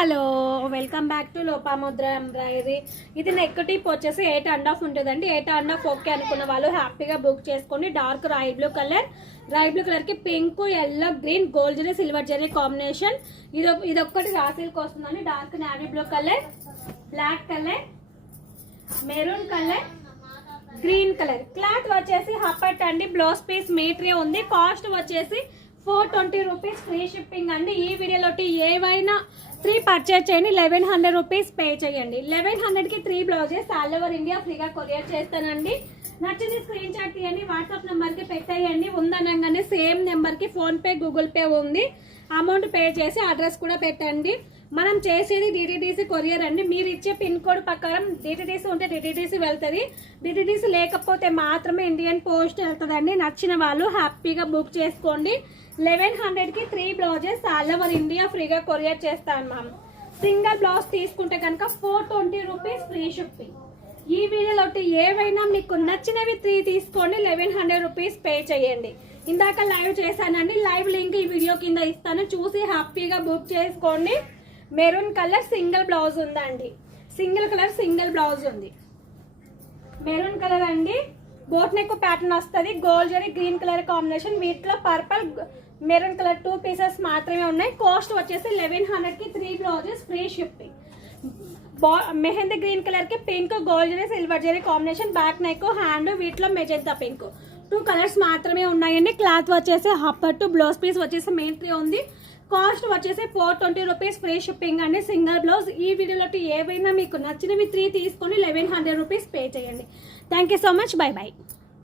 Hello, welcome back to Lopamudra embroidery. ఇది neck tip వచ్చేసి 8.5 ఉంటుందండి. 8.5 ఓకే అనుకున్న వాళ్ళు హ్యాపీగా బుక్ చేసుకోండి. డార్క్ రాయి బ్లూ కలర్ కి pink, yellow, green, gold zari, silver zari combination. ఇదొక్కటి రాసిల్కి వస్తుందండి. Dark navy blue colour, black colour, maroon colour, green colour. Cloth వచ్చేసి హప్పట్ అండి. బ్లౌజ్ పీస్ మీటరే ఉంది. కాస్ట్ వచ్చేసి 420 రూపీస్, ఫ్రీ షిప్పింగ్ అండి. ఈ వీడియోలో ఏవైనా 3 పర్చేజ్ చేయండి, 1100 రూపీస్ పే చేయండి. 1100కి 3 బ్లౌజెస్ ఆల్ ఓవర్ ఇండియా ఫ్రీగా కొరియర్ చేస్తానండి. నచ్చింది స్క్రీన్ షాట్ తీయండి, వాట్సాప్ నెంబర్కి పెట్టేయండి. ఉందనగానే సేమ్ నెంబర్కి ఫోన్పే, గూగుల్ పే ఉంది. అమౌంట్ పే చేసి అడ్రస్ కూడా పెట్టండి. మనం చేసేది డిటిడిసి కొరియర్ అండి. మీరు ఇచ్చే పిన్ కోడ్ ప్రకారం డిటిడిసి ఉంటే డిటిడిసి వెళ్తుంది. డిటిడిసి లేకపోతే మాత్రమే ఇండియన్ పోస్ట్ వెళ్తుందండి. నచ్చిన వాళ్ళు హ్యాపీగా బుక్ చేసుకోండి. 1100కి 3 బ్లౌజెస్ ఆల్ ఓవర్ ఇండియా ఫ్రీగా కొరియర్ చేస్తాను మ్యామ్. సింగిల్ బ్లౌజ్ తీసుకుంటే కనుక 420 రూపీస్, ఫ్రీ షిప్పింగ్. ఈ వీడియోలో ఏవైనా మీకు నచ్చినవి 3 తీసుకోండి, 1100 రూపీస్ పే చేయండి. ఇందాక లైవ్ చేశానండి. లైవ్ లింక్ ఈ వీడియో కింద ఇస్తాను, చూసి హ్యాపీగా బుక్ చేసుకోండి. మెరూన్ కలర్ సింగిల్ బ్లౌజ్ ఉందండి. సింగిల్ కలర్ సింగిల్ బ్లౌజ్ ఉంది. మెరూన్ కలర్ అండి. బోట్ నెక్ ప్యాటర్న్ వస్తుంది. Gold zari, green colour combination. వీటిలో పర్పుల్, మెరూన్ కలర్ 2 పీసెస్ మాత్రమే ఉన్నాయి. కాస్ట్ వచ్చేసి 1100కి 3 blouses, free shipping. Mehndi green colour కి pink, gold zari, silver zari combination. Back neck, hand, వీటిలో మెజెంతా పింక్. 2 కలర్స్ మాత్రమే ఉన్నాయండి. క్లాత్ వచ్చేసి హప్పట్టు. బ్లౌజ్ పీస్ వచ్చేసి మీటరే ఉంది. కాస్ట్ వచ్చేసి 420 రూపీస్, ఫ్రీ షిప్పింగ్ అండి. Single blouse. ఈ వీడియోలో ఏవైనా మీకు నచ్చినవి 3 తీసుకొని 1100 రూపీస్ పే చేయండి. Thank you so much. By by.